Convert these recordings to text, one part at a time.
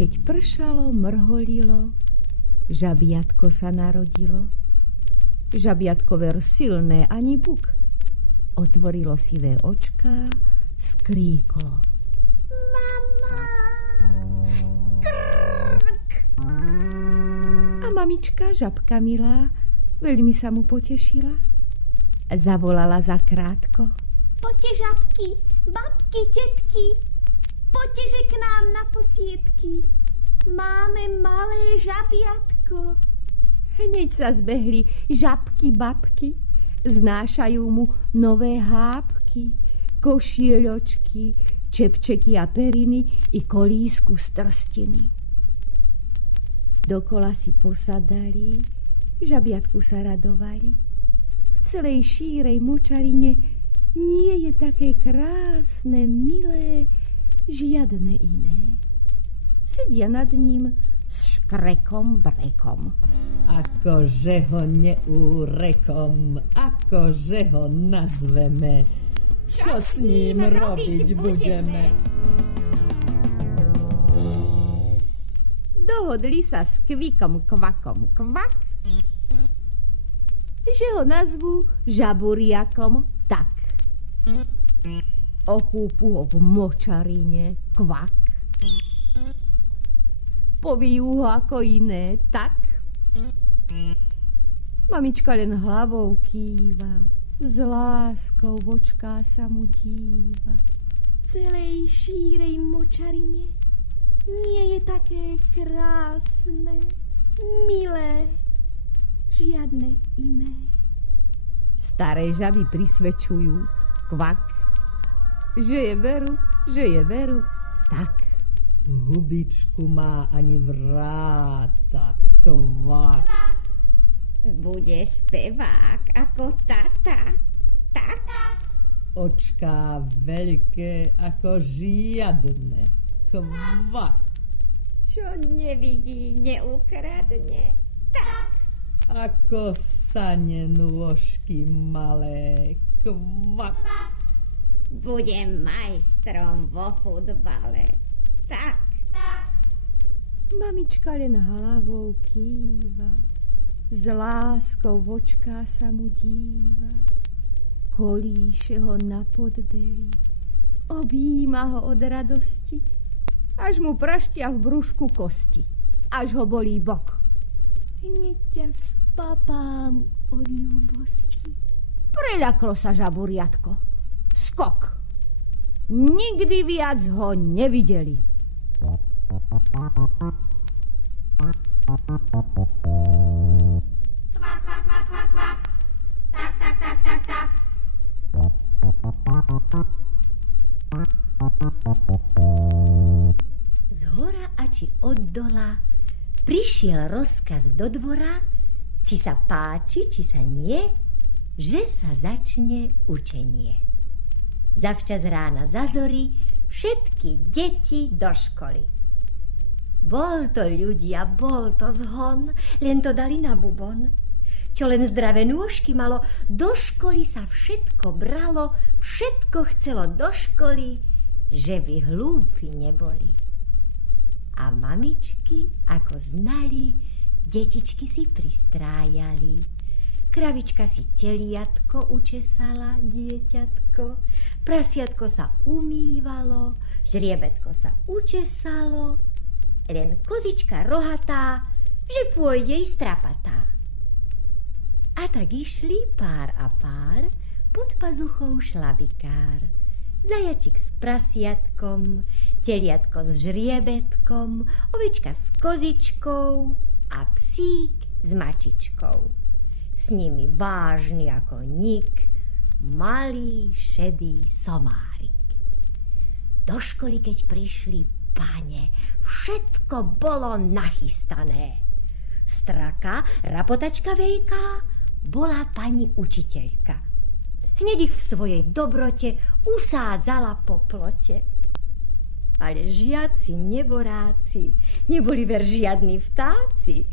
Keď pršalo, mrholilo, žabiatko sa narodilo. Žabiatko ver silné ani buk. Otvorilo sivé očká, skríklo. Mama! Krk! A mamička, žabka milá, veľmi sa mu potešila. Zavolala zakrátko. Poďte, žabky, babky, tetky, poďte, že k nám na posiedky. Máme malé žabiatko. Hneď sa zbehli žabky, babky. Znášajú mu nové hápky, košieľočky, čepčeky a periny i kolísku z trstiny. Dokola si posadali, žabiatku sa radovali. V celej šírej močarine nie je také krásne, milé, žiadne iné. Sedia nad ním s škrekom brekom. Akože ho neurekom, akože ho nazveme, čo s ním robiť budeme? Dohodli sa s kvikom, kvakom, kvak, že ho nazvú žaburiakom tak. Okúpu ho v močarine, kvak. Povijú ho ako iné, tak. Mamička len hlavou kýva, s láskou v očká sa mu díva. Celej šírej močarine nie je také krásne, milé, žiadne iné. Staré žaby prisvedčujú, kvak, že je veru, tak. Hubičku má ani vráta, kvak. Bude spevák ako tata, tak. Očká veľké ako žiadne, kvak. Čo nevidí, neukradne, tak. Ako sane nôžky malé, kvak. Budem majstrom vo futbale, tak. Mamička len hlavou kýva, s láskou v očká sa mu díva. Kolíše ho na podbeli, objíma ho od radosti, až mu praštia v brúšku kosti, až ho bolí bok. Hneď ťa spapám od ľúbosti. Preľaklo sa žaburiatko. Skok. Nikdy viac ho nevideli. Kvak, kvak, kvak, kvak, kvak. Tak, tak, tak, tak, tak. Z hora a či od dola prišiel rozkaz do dvora, či sa páči, či sa nie, že sa začne učenie. Zavčas rána zazory všetky deti do školy. Bol to ľudia, bol to zhon, len to dali na bubon. Čo len zdravé nôžky malo, do školy sa všetko bralo, všetko chcelo do školy, že by hlúpi neboli. A mamičky, ako znali, detičky si pristrájali. Kravička si teliatko učesala, dieťatko, prasiatko sa umývalo, žriebetko sa učesalo, len kozička rohatá, že pôjde i strapatá. A tak išli pár a pár, pod pazuchou šlabikár. Zajačik s prasiatkom, teliatko s žriebetkom, ovečka s kozičkou a psík s mačičkou. S nimi vážny ako nik, malý šedý somárik. Do školy, keď prišli, pane, všetko bolo nachystané. Straka, rapotačka veľká, bola pani učiteľka. Hneď ich v svojej dobrote usádzala po plote. Ale žiaci neboráci, neboli ver žiadni vtáci.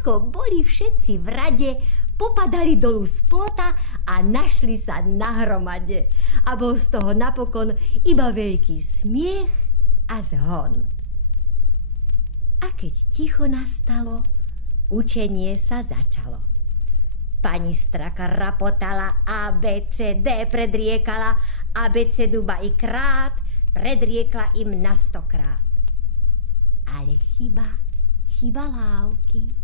Ako boli všetci v rade, popadali dolu z plota a našli sa na hromade. A bol z toho napokon iba veľký smiech a zhon. A keď ticho nastalo, učenie sa začalo. Pani Straka rapotala, ABCD predriekala, abeceduba i krát, predriekla im na 100-krát. Ale chyba lávky.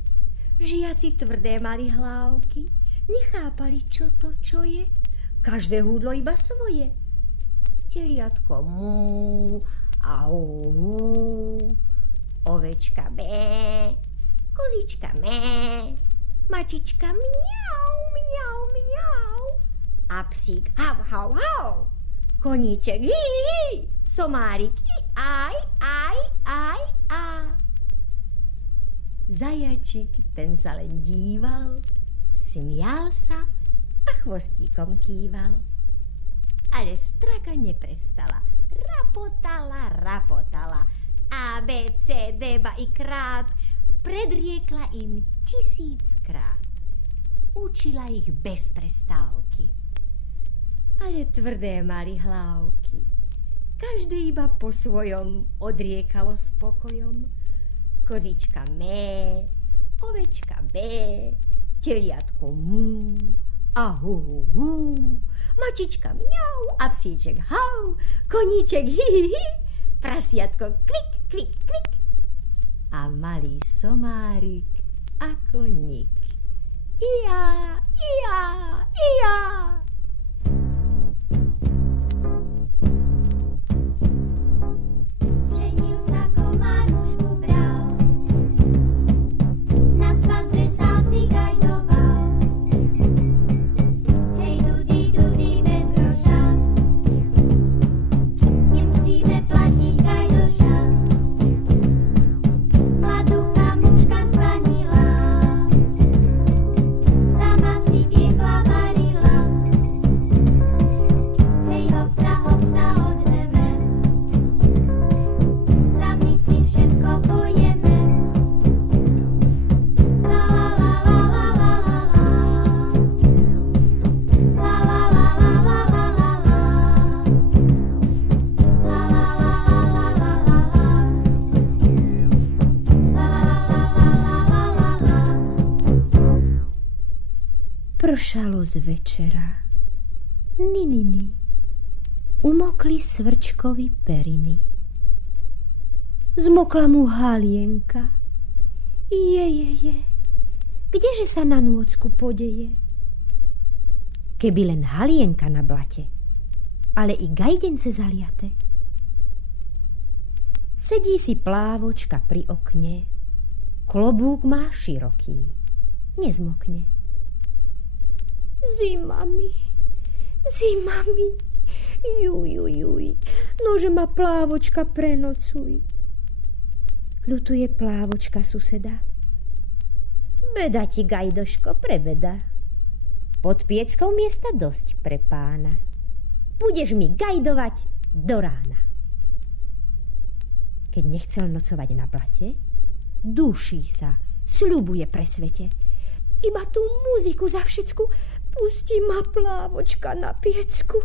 Žiaci tvrdé mali hlávky, nechápali, čo to, čo je. Každé húdlo iba svoje. Teliatko mú a hú, ovečka bé, kozička mé, mačička mňau, mňau, mňau a psík hav, hav, hav, koníček hi, hi, somárik i aj, aj, aj, aj. Zajačik, ten sa len díval, smial sa a chvostíkom kýval. Ale Straka neprestala, rapotala, A, B, C, D, ba i krát, predriekla im 1000-krát. Učila ich bez prestávky. Ale tvrdé mali hlávky. Každé iba po svojom odriekalo spokojom. Kozička mé, ovečka bé, teliatko mú a hu, hu, hu, mačička mňau a psíček hau, koníček hi, hi, hi, prasiatko klik, klik, klik a malý somárik ako nik. Ia, ia, ia. Pršalo z večera. Nininy. Umokli svrčkovi periny. Zmokla mu halienka. Je. Kdeže sa na nôcku podeje? Keby len halienka na blate, ale i gajdence zaliate. Sedí si plávočka pri okne, klobúk má široký, nezmokne. Zimami, juj, nože ma plávočka prenocuj. Ľutuje plávočka suseda. Beda ti, gajdoško, prebeda. Pod pieckou miesta dosť pre pána. Budeš mi gajdovať do rána. Keď nechcel nocovať na blate, duší sa, sľubuje pre svete. Iba tú muziku za všetku pustí ma plávočka na piecku.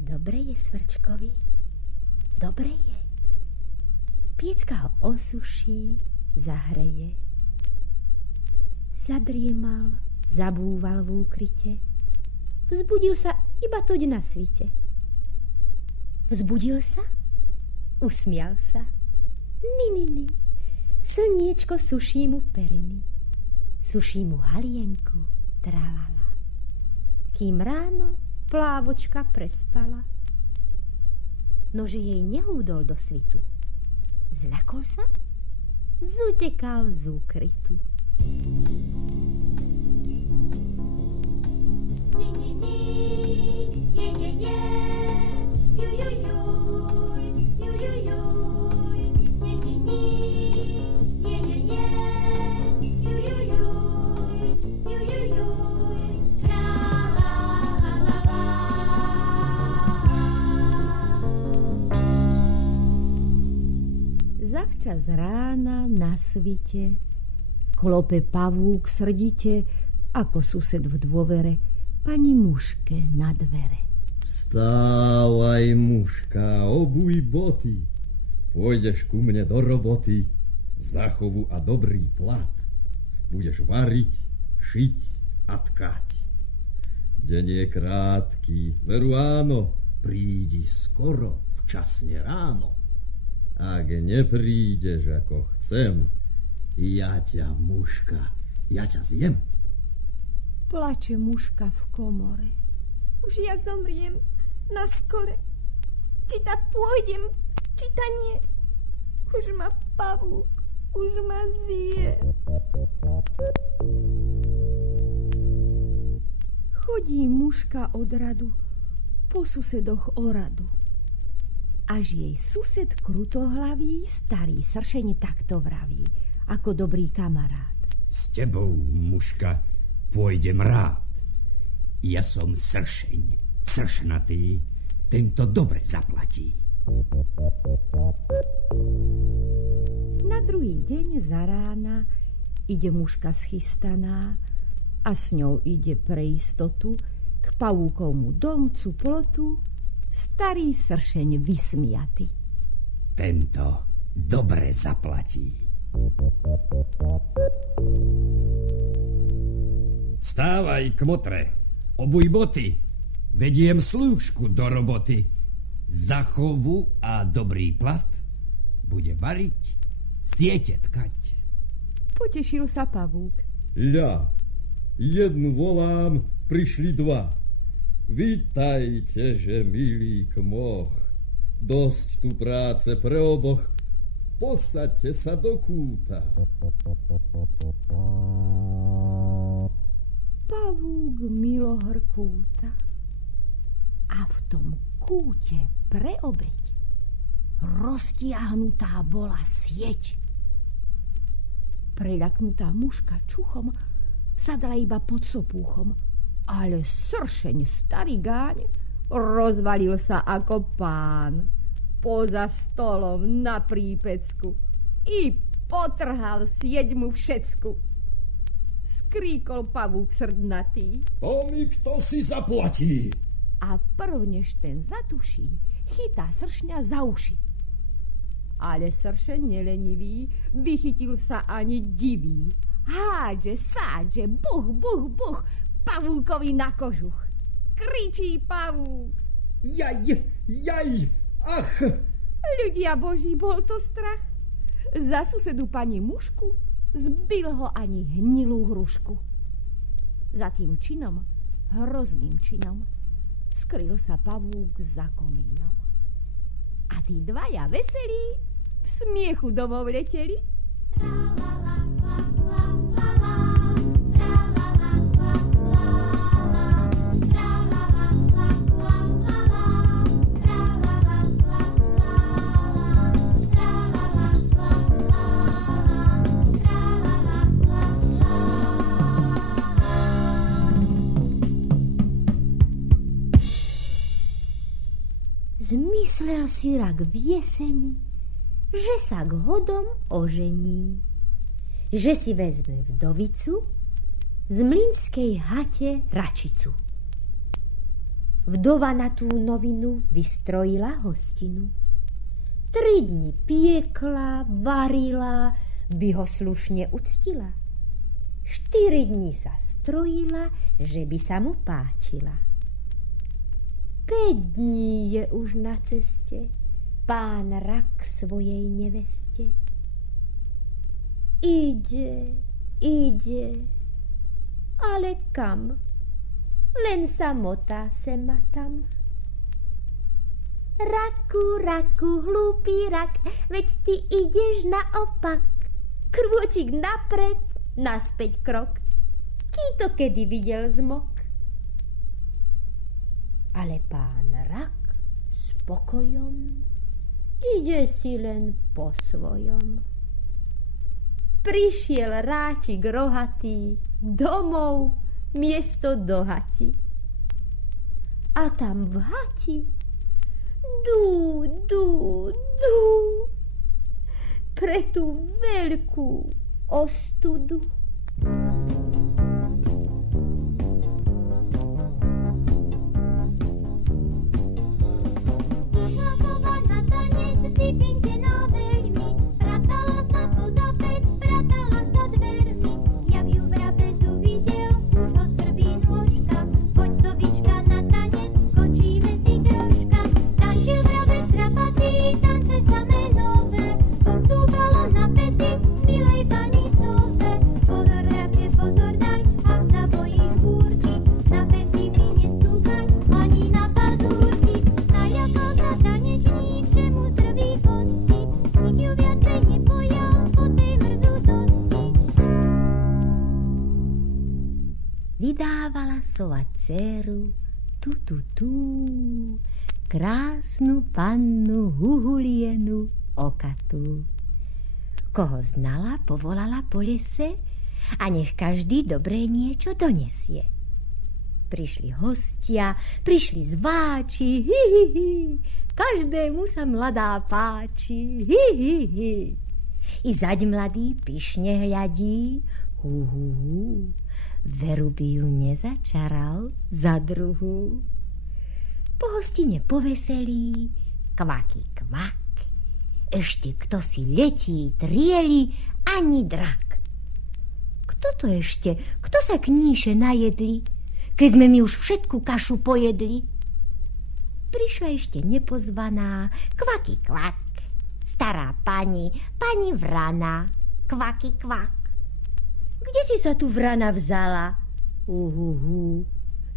Dobre je svrčkovi, dobre je. Piecka ho osuší, zahreje. Zadriemal, zabúval v úkryte. Vzbudil sa iba toť na svite. Vzbudil sa, usmial sa. Nininy. Slniečko suší mu periny, suší mu halienku, tralala. Kým ráno plávočka prespala, nože jej nehúdol do svitu. Zľakol sa, zutekal z úkrytu. Zavčas rána na svite klope pavúk srdite, ako sused v dôvere, pani muške na dvere. Vstávaj, muška, obuj boty. Pôjdeš ku mne do roboty, zachovu a dobrý plat. Budeš variť, šiť a tkať. Deň je krátky, veru áno, prídi skoro, včasne ráno. Ak neprídeš ako chcem, ja ťa, mužka, ja ťa zjem. Plače mužka v komore. Už ja zomriem na skore. Či ta pôjdem, či ta nie. Už ma pavúk, už ma zje. Chodí mužka od radu po susedoch o radu. Až jej sused krutohlavý, starý sršeň takto vraví, ako dobrý kamarát. S tebou, mužka, pôjdem rád. Ja som sršeň, sršnatý, tento dobre zaplatí. Na druhý deň za rána ide mužka schystaná a s ňou ide pre istotu k pavúkovmu domcu plotu starý sršeň vysmiaty. Tento dobre zaplatí. Vstávaj, kmotre, obuj boty, vediem slúžku do roboty. Zachovu a dobrý plat bude variť, siete tkať. Potešil sa pavúk. Ľa, jednu volám, prišli dva. Vítajte, že milý kmoch. Dosť tu práce pre oboch. Posaďte sa do kúta. Pavúk milo hrkúta. A v tom kúte pre obeď roztiahnutá bola sieť. Preľaknutá mužka čuchom sadala iba pod sopúchom, ale sršeň starý gáň rozvalil sa ako pán poza stolom na prípecku i potrhal sieť mu všetku. Skríkol pavúk srdnatý. To mi kto si zaplatí? A prv než ten zatuší, chytá sršňa za uši. Ale sršeň nelenivý, vychytil sa ani diví. Hádže, sádže, buch, buch, buch, pavúkovi na kožuch. Kričí pavúk. Jaj, jaj, ach! Ľudia boží, bol to strach. Za susedu pani mužku zbil ho ani hnilú hrušku. Za tým činom, hrozným činom, skryl sa pavúk za komínom. A tí dvaja veselí v smiechu domov leteli. Zmyslel si rak v jeseni, že sa k hodom ožení, že si vezme vdovicu z mlynskej hate račicu. Vdova na tú novinu vystrojila hostinu. 3 dni piekla, varila, by ho slušne uctila. 4 dni sa strojila, že by sa mu páčila. 5 dní je už na ceste pán rak svojej neveste. Ide, ide, ale kam? Len sa motá sem a tam. Raku, raku, hlúpy rak, veď ty ideš naopak. Krôčik napred, naspäť krok. Ký to kedy videl zmok? Ale pán rak spokojom ide si len po svojom. Prišiel ráčik rohatý domov miesto do hati. A tam v hati dú, dú, dú pre tú veľkú ostudu. Vyšla sova na tanec, vypínte nový kráľasova dceru, tu, krásnu pannu Huhulienu okatú. Koho znala, povolala po lese a nech každý dobré niečo donesie. Prišli hostia, prišli zváči, každému sa mladá páči, I zaď mladý pyšne hľadí, veru by ju nezačaral za druhú. Po hostine poveselí, kvaky kvak, ešte kto si letí, trieli, ani drak. Kto to ešte, kto sa kníše najedli, keď sme mi už všetku kašu pojedli? Prišla ešte nepozvaná, kvaky kvak, stará pani vrana, kvaky kvak. Kde si sa tu vrana vzala?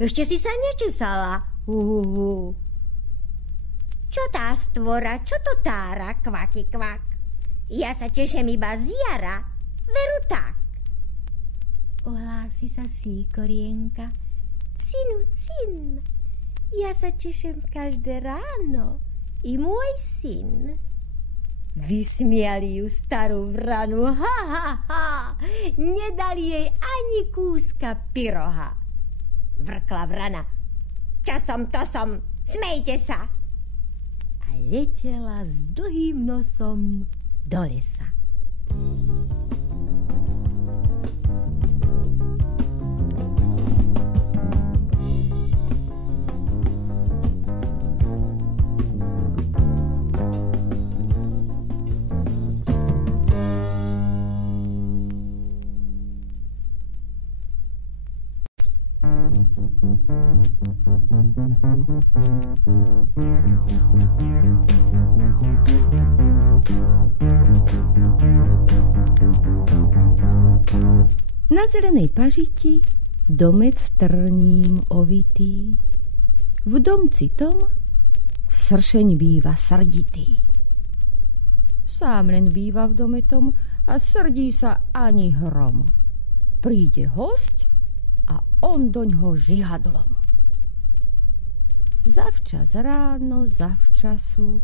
Ešte si sa nečesala? Čo tá stvora, čo to tára, kvaky kvak? Ja sa tešem iba z jara, veru tak. Ohlási sa síkorienka, cinu, cin. Ja sa tešem každé ráno, i môj syn. Vysmiali ju starú vranu, nedali jej ani kúska pyroha. Vrkla vrana, časom tosom, smejte sa. A letela s dlhým nosom do lesa. Na zelenej pažiti domec trním ovitý. V domci tom sršeň býva srditý. Sám len býva v dome tom a srdí sa ani hrom. Príde hosť a on doňho žihadlom. Zavčas ráno, zavčasu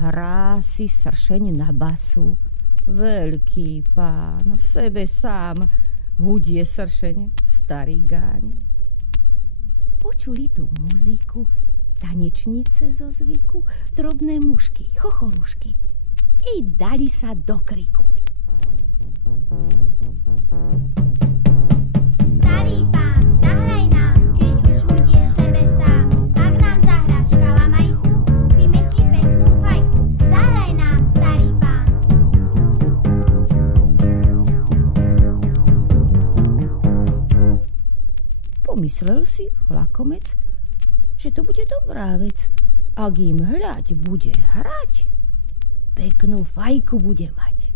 hrá si sršeň na basu. Veľký pán, v sebe sám hudie sršeň, starý gáň. Počuli tú muziku, tanečnice zo zvyku, drobné mušky, chocholušky i dali sa do kriku. Starý pán, zahraj nám, keď už hudieš sebe sám. Ak nám zahráš kalamajku, kúpime ti peknú fajku. Zahraj nám, starý pán. Pomyslel si lakomec, že to bude dobrá vec. Ak im hľaď bude hrať, peknú fajku bude mať.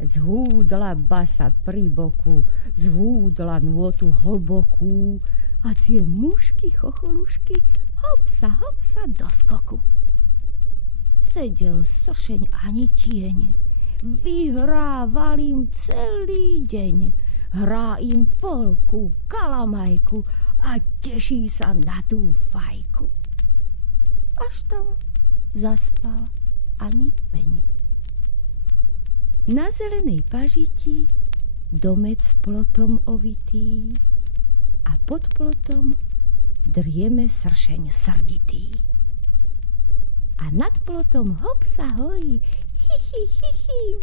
Zhúdla basa pri boku, zhúdla nôtu hlbokú a tie mušky, chocholušky hopsa do skoku. Sedel sršeň ani tieň, vyhrával im celý deň, hrá im polku, kalamajku a teší sa na tú fajku. Až tam zaspal ani peň. Na zelenej pažiti domec plotom ovitý a pod plotom drieme sršeň srditý. A nad plotom hop sa hojí,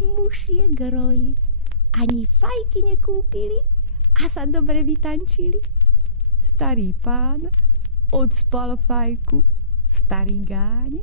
mušie groj. Ani fajky nekúpili a sa dobre vytančili. Starý pán odspal fajku, starý gáň.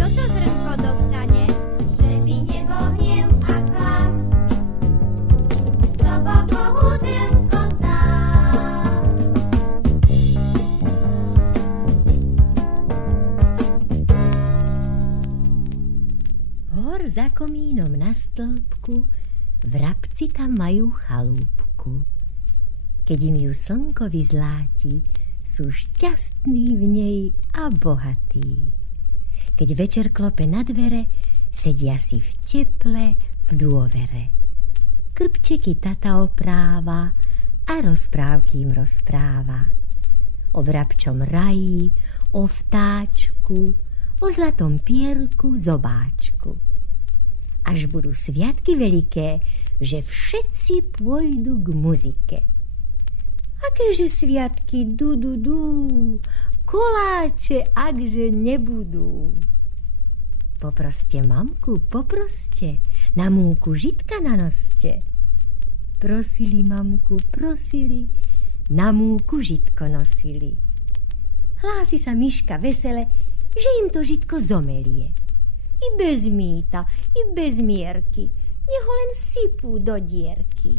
Toto zrnko dostane strom na stĺpku, vrabci tam majú chalúbku. Keď im ju slnko vyzláti, sú šťastní v nej a bohatí. Keď večer klope na dvere, sedia si v teple, v dôvere. Krpčeky tata opráva a rozprávky im rozpráva. O vrabčom raji, o vtáčku, o zlatom pierku, zobáčku. Až budú sviatky veľké, že všetci pôjdu k muzike. Akéže sviatky, du, koláče, akže nebudú. Poproste mamku, poproste, na múku žitka nanoste. Prosili mamku, prosili, na múku žitko nosili. Hlási sa myška vesele, že im to žitko zomelie. I bez mýta, i bez mierky, nech ho len sypú do dierky.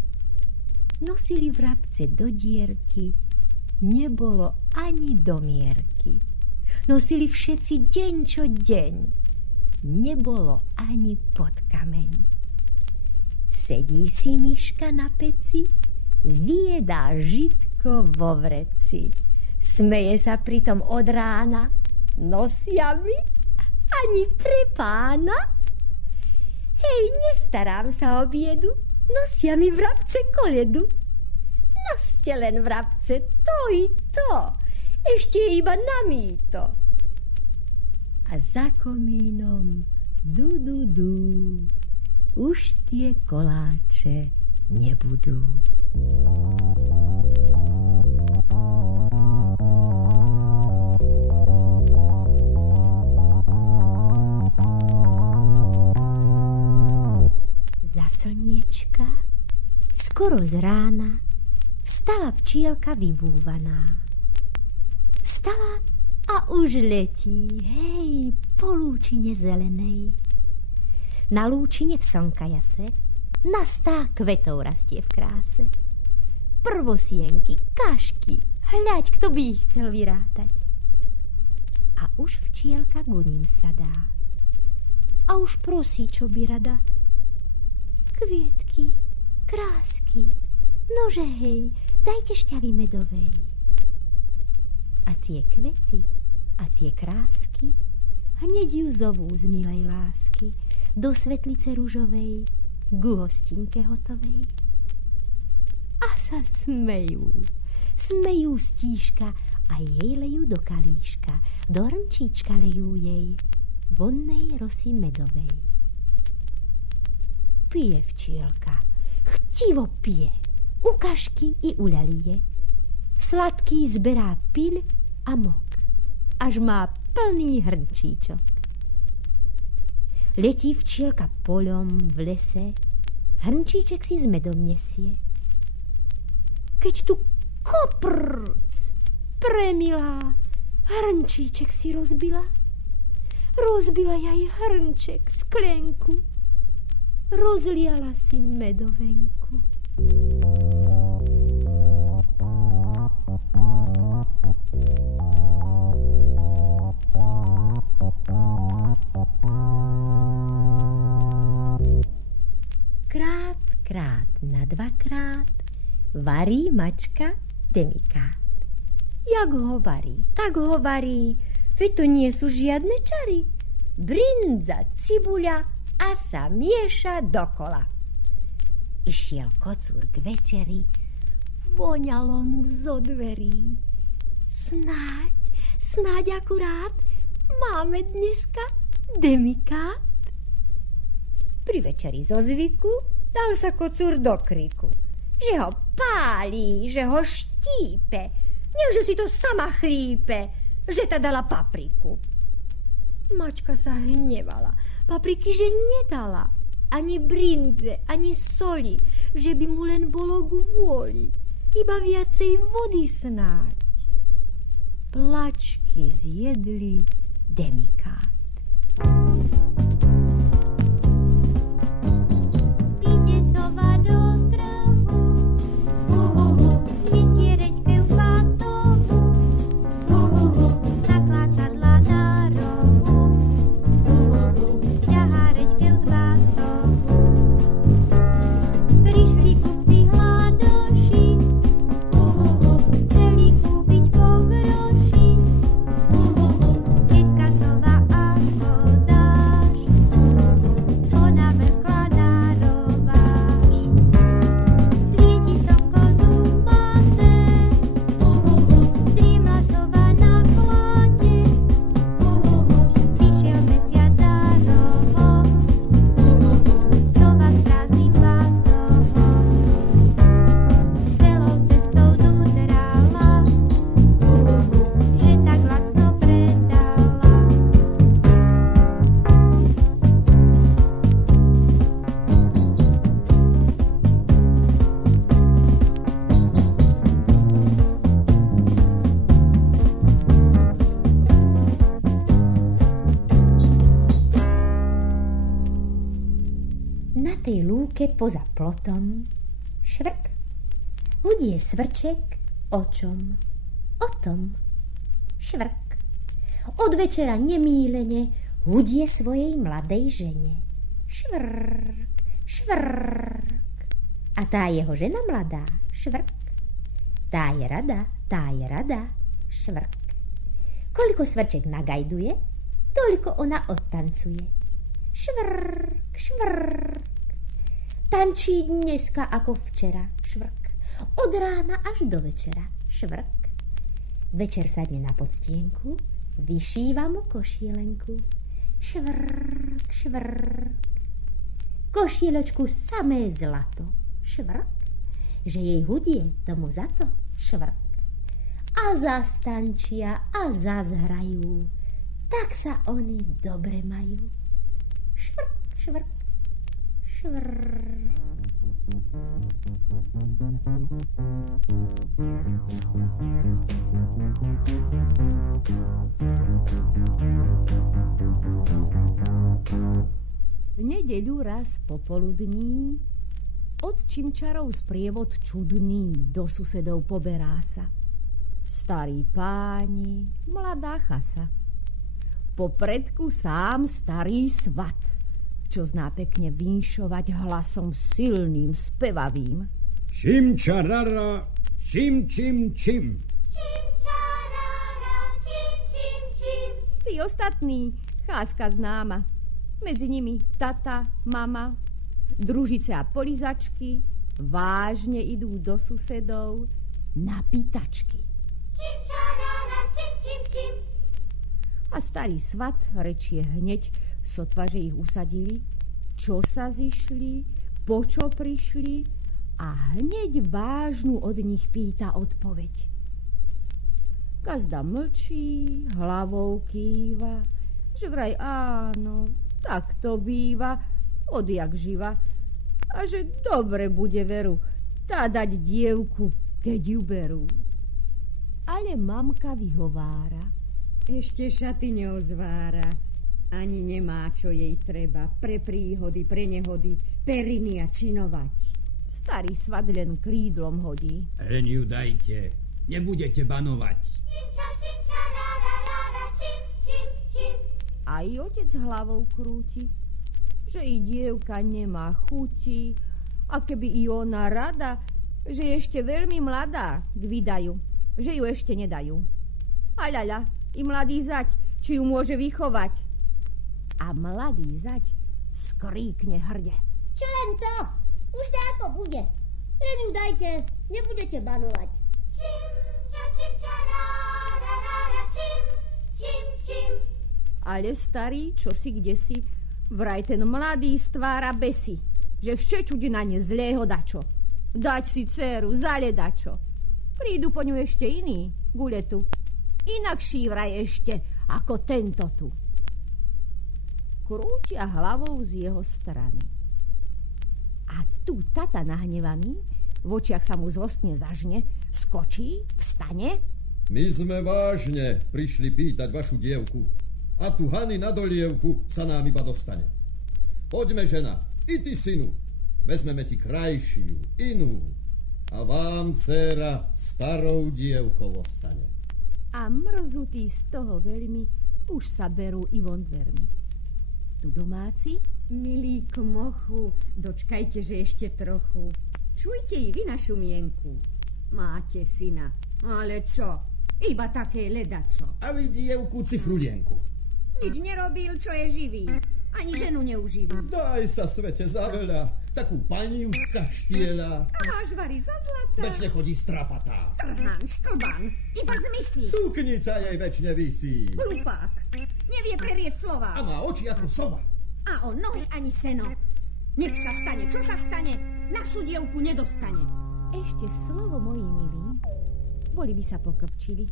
Nosili vrabce do dierky, nebolo ani do mierky. Nosili všetci deň čo deň, nebolo ani pod kameň. Sedí si myška na peci, vyjedá žitko vo vreci. Smeje sa pritom od rána, nosia mi ani pre pána. Hej, nestarám sa o biedu, nosia mi vrabce koledu. Noste len vrabce to i to, ešte je iba na mýto. A za komínom du, už tie koláče nebudú. Za slniečka skoro z rána vstala včielka vybúvaná. Vstala a už letí, hej, po lúčine zelenej. Na lúčine v slnka jase na stá kvetov rastie v kráse. Prvosienky, kašky, hľaď, kto by ich chcel vyrátať. A už včielka ku ním sadá. A už prosí, čo by rada. Kvietky, krásky, nože hej, dajte šťavy medovej. A tie kvety a tie krásky hneď ju zovú z milej lásky do svetlice ružovej, ku hostinke hotovej. A sa smejú stíška a jej lejú do kalíška, do hrnčíčka lejú jej vonnej rosy medovej. Pije včielka, chtivo pije, u kašky i u ľalie. Sladký zberá pil a mok, až má plný hrnčíčok. Letí včielka poľom v lese, hrnčíček si s medom nesie. Keď tu koprc, premilá, hrnčíček si rozbila. Rozbila jej hrnček, sklenku, rozliala si medovenku. Krát na dvakrát varí mačka demikát. Jak ho varí, tak ho varí, veď to nie sú žiadne čary. Brinza, cibuľa a sa mieša dokola. Išiel kocúr k večeri, voňalo mu zo dverí. Snáď akurát máme dneska demikát. Pri večeri zo zvyku dal sa kocúr do kriku, že ho pálí, že ho štípe, nechže si to sama chlípe, že ta dala papriku. Mačka sa hnevala, papriky že nedala, ani brindze, ani soli, že by mu len bolo kvôli, iba viacej vody snáď. Plačky zjedli demikát. Na tej lúke poza plotom švrk. Hudie svrček o čom? O tom. Švrk. Od večera nemýlene hudie svojej mladej žene. Švrk, švrk. A tá jeho žena mladá, švrk. Tá je rada, švrk. Koľko svrček nagajduje, toľko ona odtancuje. Švrk, švrk. Tančí dneska ako včera, švrk. Od rána až do večera, švrk. Večer sadne na podstienku, vyšíva mu košielenku. Švrk, švrk. Košieločku samé zlato, švrk. Že jej hudie tomu za to, švrk. A zastančia a zazhrajú, tak sa oni dobre majú. Švrk, švrk, švrk. V nedeľu raz popoludní od Čimčarov sprievod čudný do susedov poberá sa. Starí páni, mladá chasa. Popredku sám starý svat, čo zná pekne vinšovať hlasom silným, spevavým. Čimčarara, čim, čim, čim. Čimčarara, čim, čim, čim. Tí ostatní, cháska známa. Medzi nimi tata, mama, družice a polizačky vážne idú do susedov na pýtačky. Čimčarara, čim, čim, čim. A starý svat rečie hneď, sotva, že ich usadili, čo sa zišli, po čo prišli a hneď vážnu od nich pýta odpoveď. Gazda mlčí, hlavou kýva, že vraj áno, tak to býva, odjak živa, a že dobre bude veru tá dať dievku, keď ju berú. Ale mamka vyhovára. Ešte šaty neozvára, ani nemá, čo jej treba, pre príhody, pre nehody, periny a činovať. Starý svat len krídlom hodí. Len ju dajte, nebudete banovať. Čimča, čimča, rara, rara, čim, čim, čim. Aj otec hlavou krúti, že i dievka nemá chuti, a keby i ona rada, že je ešte veľmi mladá, k vydaju, že ju ešte nedajú. A ľaľa, i mladý zať, či ju môže vychovať. A mladý zať skríkne hrde. Čo len to? Už to ako bude. Len ju dajte, nebudete banovať. Čimča, čimča, rara, rara, čim, čim, čim. Ale starý, čo si kdesi, vraj ten mladý stvára besi, že všečude na ne zlého dačo. Dať si dceru, zaledačo. Prídu po ňu ešte iní, guletu. Inakší vraj ešte, ako tento tu. Krútia hlavou z jeho strany. A tu tata nahnevaný, v očiach sa mu zlostne zažne, skočí, vstane. My sme vážne prišli pýtať vašu dievku. A tu Hany na dolievku sa nám iba dostane. Poďme, žena, i ty, synu. Vezmeme ti krajšiu, inú. A vám, dcéra, starou dievkou ostane. A mrzutí z toho veľmi, už sa berú i von dvermi. Tu domáci? Milí kmochu, dočkajte, že ešte trochu. Čujte i vy našu mienku. Máte syna, ale čo? Iba také ledačo. A vy dievku cifrulienku. Nič nerobil, čo je živý. Ani ženu neuživí. Daj sa, svete, za veľa. Takú paniu z kaštieľa. A máš vary zo zlata. Večne chodí strapatá. Trhan, štoban, iba zmysí. Suknica jej večne visí. Hlupák, nevie prerieť slova. A má oči ako sova. A on nohy ani seno. Nech sa stane, čo sa stane, našu dievku nedostane. Ešte slovo, moji milí, boli by sa pokrpčili.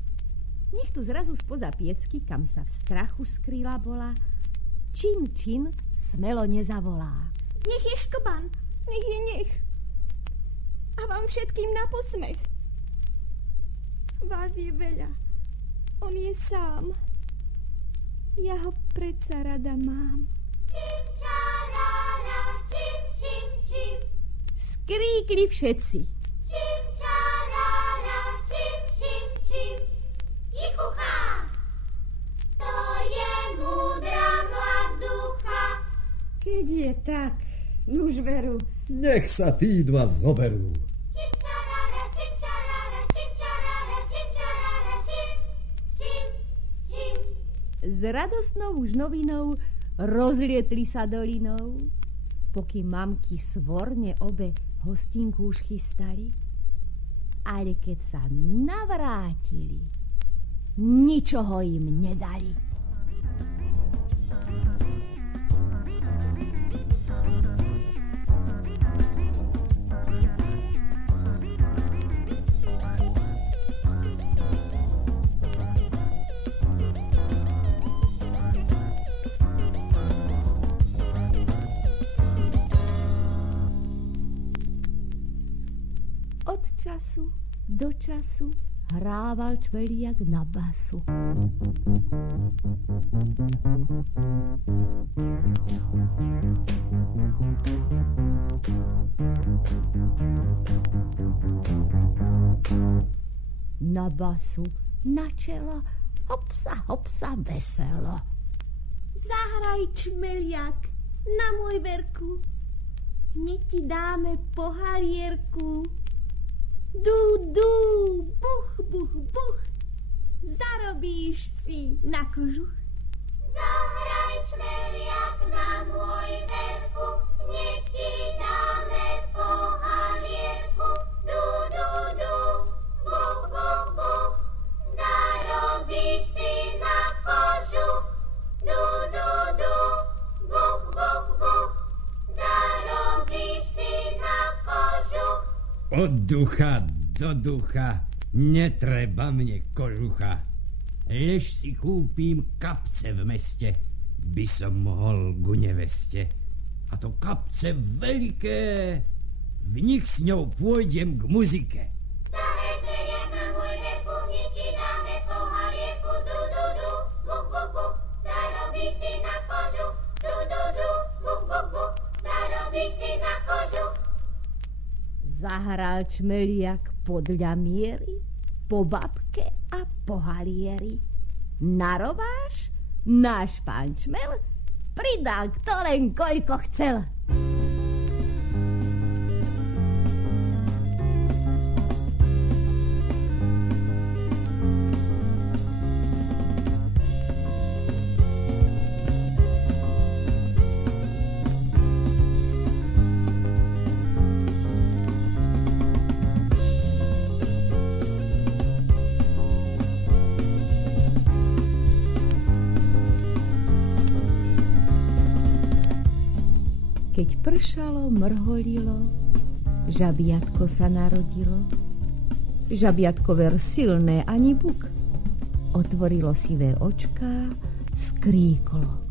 Nech tu zrazu spoza piecky, kam sa v strachu skrýla bola, Čin, čin, smelo nezavolá. Nech je škoban, nech je nech. A vám všetkým na posmech. Vás je veľa, on je sám. Ja ho predsa rada mám. Čimčarara, čim, skríkli všetci. Čim čarára, čim, čim, čim, jikuchá. To je múdra mladucha. Keď je tak, nuž veru. Nech sa tí dva zoberú. Čim čarára, čim čarára, čim čarára, čim čarára, čim, čim, čim. S radostnou už novinou rozlietli sa dolinou, pokým mamky svorne obe hostinku už chystali. Ale keď sa navrátili, ničoho im nedali. Od času do času hrával čveliak na basu. Na basu načelo hopsa, hopsa veselo. Zahraj, čmeliak, na môj verku. Hneď ti dáme pohalierku. Du, du, buch, buch, buch. Zarobíš si na kožuch. Zahraj, čmeliak, na môj verku, hneď ti dáme pohalierku. Du, du, du, buch, buch, buch. Zarobíš si na kožuch. Du, du, du, buch, buch, buch. Zarobíš si na kožuch. Od ducha do ducha, netreba mne kožucha. Lež si kúpim kapce v meste, by som mohol ku neveste. A to kapce veľké, v nich s ňou pôjdem k muzike. Zahraj, čmeliak, na môj verku, hneď ti dáme pohalierku. Du, du, du, buch, buch, buch. Zarobíš si na kožuch. Du, du, du, buch, buch, buch. Zarobíš si na kožuch. Zahral čmeliak podľa miery, po babke a po halieri. Narobáš? Náš pán čmel pridal kto len koľko chcel. Keď pršalo, mrholilo, žabiatko sa narodilo. Žabiatko ver silné ani buk. Otvorilo sivé očká, skríklo.